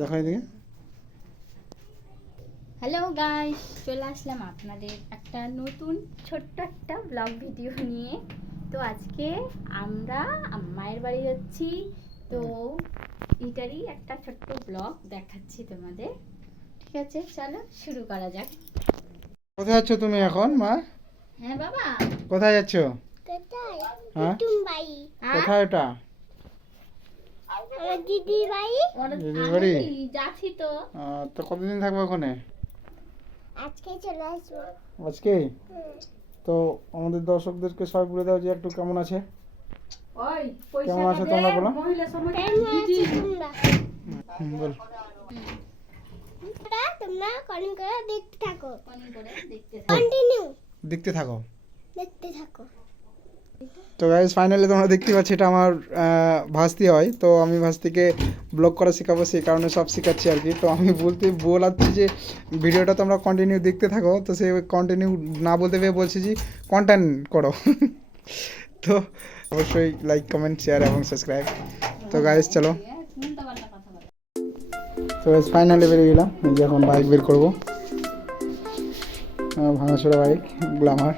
দেখো এদিকে hello guys চলে আসলাম আপনাদের একটা নতুন ছোট্ট একটা ব্লগ ভিডিও নিয়ে। তো আজকে আমরা মায়ের বাড়ি যাচ্ছি। তো এটারই একটা ছোট্ট ব্লগ দেখাচ্ছি তোমাদের। ঠিক আছে চলো শুরু করা যাক। কোথায় যাচ্ছ তুমি এখন মা? হ্যাঁ বাবা। কোথায় যাচ্ছ? কোথায়? হ্যাঁ? হ্যাঁ? কোথায় ওটা? দিদির বাড়ি ওরা- বাড়ি? যাচ্ছি তো। তো কতদিন থাকব ওখানে? আজকে চলে আসব। আজকে তো আমাদের দর্শকদেরকে সবাই বলে দাও যে একটু কেমন আছে? ওই কেমন আছো তোমরা বলো। বল। তোমরা কলিং করে দেখতে থাকো। করে দেখতে থাকো। কন্টিনিউ দেখতে থাকো। দেখতে থাকো। তো গাইজ ফাইনালি তোমরা দেখতে পাচ্ছ এটা আমার ভাস্তি হয়। তো আমি ভাস্তিকে ব্লগ করা শেখাবো, সেই কারণে সব শেখাচ্ছি আর কি। তো আমি বলতে, বলাচ্ছি যে ভিডিওটা তোমরা কন্টিনিউ দেখতে থাকো। তো সে কন্টিনিউ না বলতে পেরে বলছি যে কন্টেন্ট করো। তো অবশ্যই লাইক কমেন্ট শেয়ার এবং সাবস্ক্রাইব তো গাইজ চলো। তো গাইজ ফাইনালি বেরিয়ে গেলাম। এখন বাইক বের করব। ভাঙাচোরা বাইক গ্লামার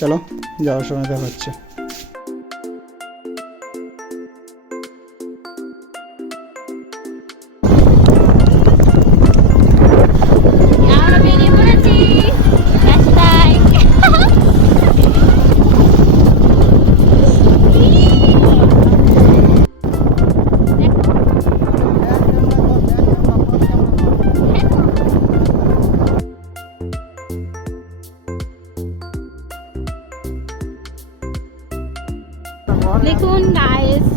চলো যাওয়ার সময় দেখা হচ্ছে। দেখুন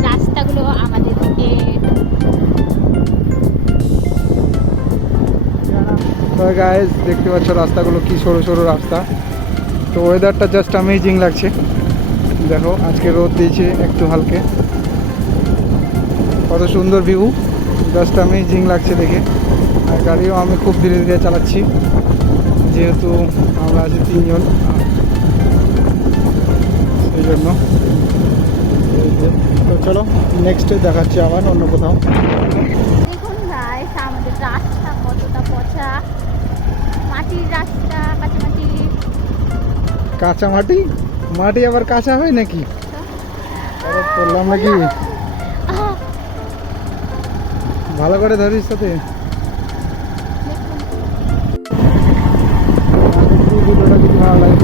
রাস্তাগুলো গাইজ দেখতে পাচ্ছ রাস্তাগুলো কি সরু সরু রাস্তা। তো ওয়েদারটা জাস্ট অ্যামেজিং লাগছে। দেখো, আজকে রোদ দিয়েছে একটু হালকে। কত সুন্দর ভিউ জাস্ট অ্যামেজিং লাগছে দেখে। আর গাড়িও আমি খুব ধীরে ধীরে চালাচ্ছি। যেহেতু আমরা আছি তিনজন। সেই জন্য। তো চলো নেক্সটে দেখাচ্ছি আবার অন্য কোথাও। দেখুন গাইস আমাদের রাস্তা কতটা পচা। মাটির রাস্তা কাঁচা মাটি কাঁচা মাটি মাটি আবার কাঁচা হয় নাকি? করলাম নাকি। ভালো করে ধরিস সাথে। ভালো লাগে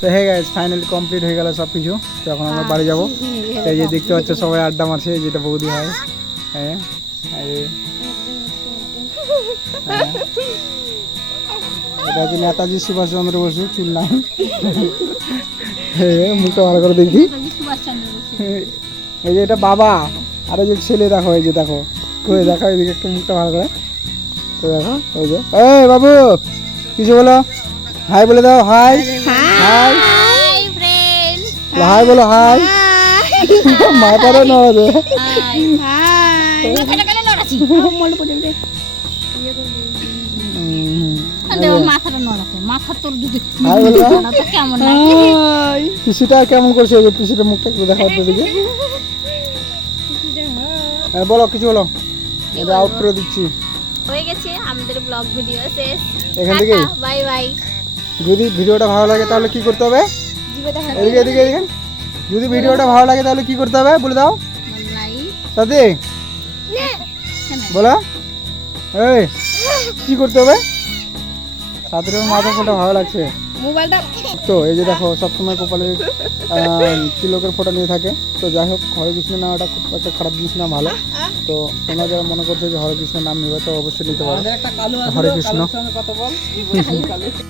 তো হ্যাঁ গাইজ ফাইনালি কমপ্লিট হয়ে গেল সব কিছু তো এখন আমরা বাড়ি যাব। এই যে দেখতে পাচ্ছ সবাই আড্ডা মারছে যেটা বৌদি হয়। হ্যাঁ হ্যাঁ। এটা হচ্ছে নেতাজি সুভাষচন্দ্র বসু চুল নাই। হ্যাঁ মুখটা ভালো করে দেখি। এই যে এটা বাবা। আর এই যে ছেলে দেখো এই যে দেখো। কই দেখো এদিকে একটু মুখটা ভালো করে। তো দেখো এই যে। এই বাবু কিছু বলো? হাই বলে দাও হাই। হাই। হাই বলো হাই। মাথাটা নড়া দে পিসিটা কেমন করছে? পিসিটা মুখটা একটু দেখাও দিকে হ্যাঁ, বলো কিছু বলো। এটা বলব? আউট দিচ্ছি। হয়ে গেছে আমাদের ব্লগ ভিডিও শেষ। এখান থেকেই? বাই বাই যদি ভিডিওটা ভালো লাগে তাহলে কি করতে হবে? এদিকে এদিকে এদিকে। যদি ভিডিওটা ভালো লাগে তাহলে কি করতে হবে? বলে দাও। সাথে বলো। এই কি করতে হবে? সাথে মাথা ফোটা ভালো লাগছে? মোবাইলটা? তো এই যে দেখো সবসময় কপালে আহ, তিলকের ফোটা নিয়ে থাকে। তো যাই হোক হরে কৃষ্ণ নামটা খুব একটা খারাপ জিনিস না ভালো। তো তোমরা যারা মনে করছ যে হরে কৃষ্ণের নাম নেবে তো অবশ্যই নিতে পারো। হরে কৃষ্ণ